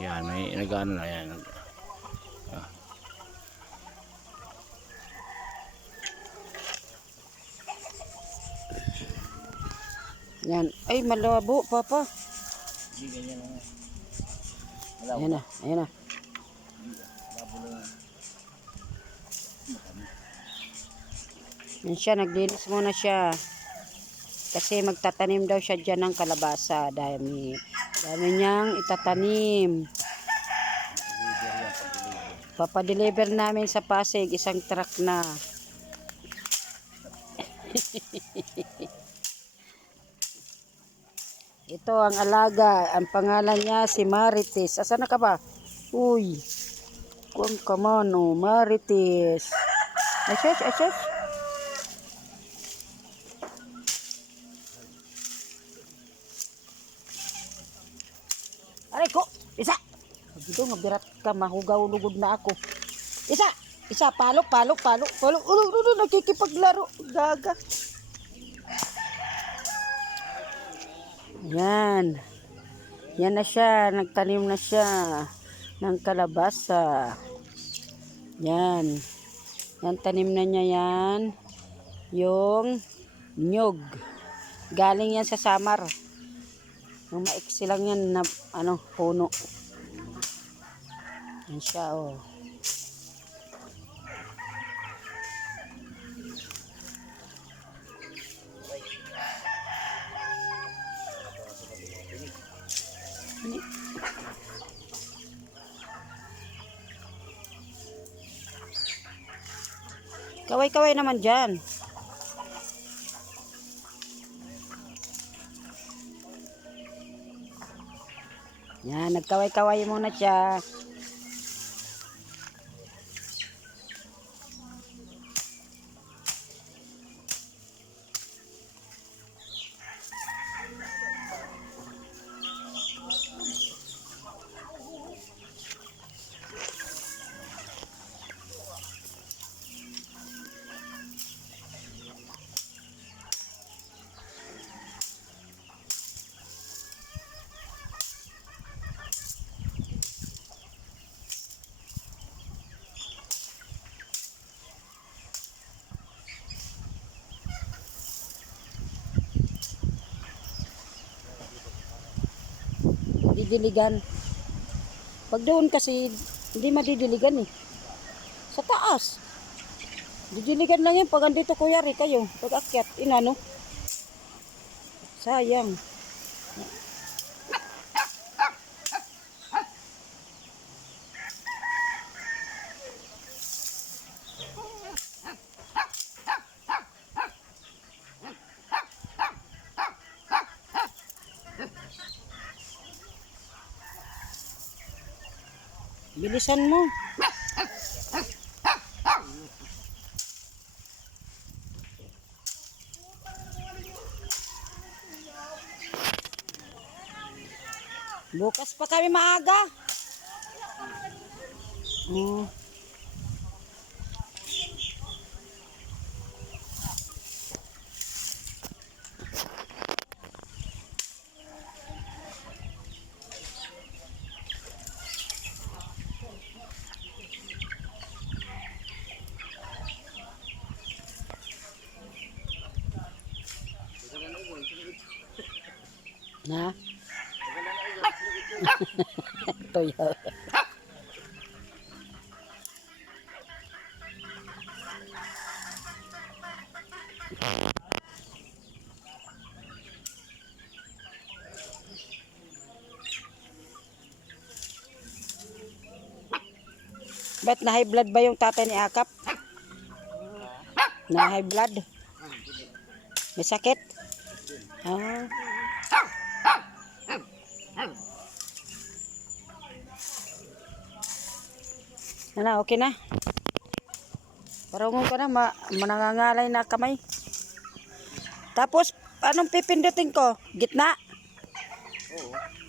Yan, may nag-ano na yan. Ah. Yan. Ay, malabo, Papa. Hindi ganyan lang. Ayan na, ayan na. Yan siya, naglinis muna siya. Kasi magtatanim daw siya dyan ng kalabasa. Dami niyang itatanim. Papadeliver namin sa Pasig, isang truck na. Ito ang alaga. Ang pangalan niya si Marites. Asan na ka ba? Uy. Kuwang ka man, oh. Marites. Asyos, asyos. Aray ko. Isa. Ito nga birat ka. Mahugaw lugod na ako. Isa. Isa. Palok, palok, palok. Palok. Nakikipaglaro. Gaga. Yan. Yan na siya. Nagtanim na siya ng kalabasa. Yan. Yan, tanim na niya yan. Yung nyog. Galing yan sa Samar. Yung maiksi lang yan na puno. Yan siya, oh. Kaway-kaway naman dyan. Yan, nagkaway-kaway muna siya. Didiligan. Pag doon kasi hindi madidiligan eh. Sa taas. Didiligan lang yan pag andito kuyari kayo. Pag akyat, inano. Sayang. Bilisan mo. Bukas pa kami maaga. Na? Ito yan. Ba't na high blood ba yung tatay ni Akap? Na high blood? May sakit? Ah. Ano, okay na? Parungon ka na, manangangalay na kamay. Tapos, anong pipindutin ko? Gitna? Oo.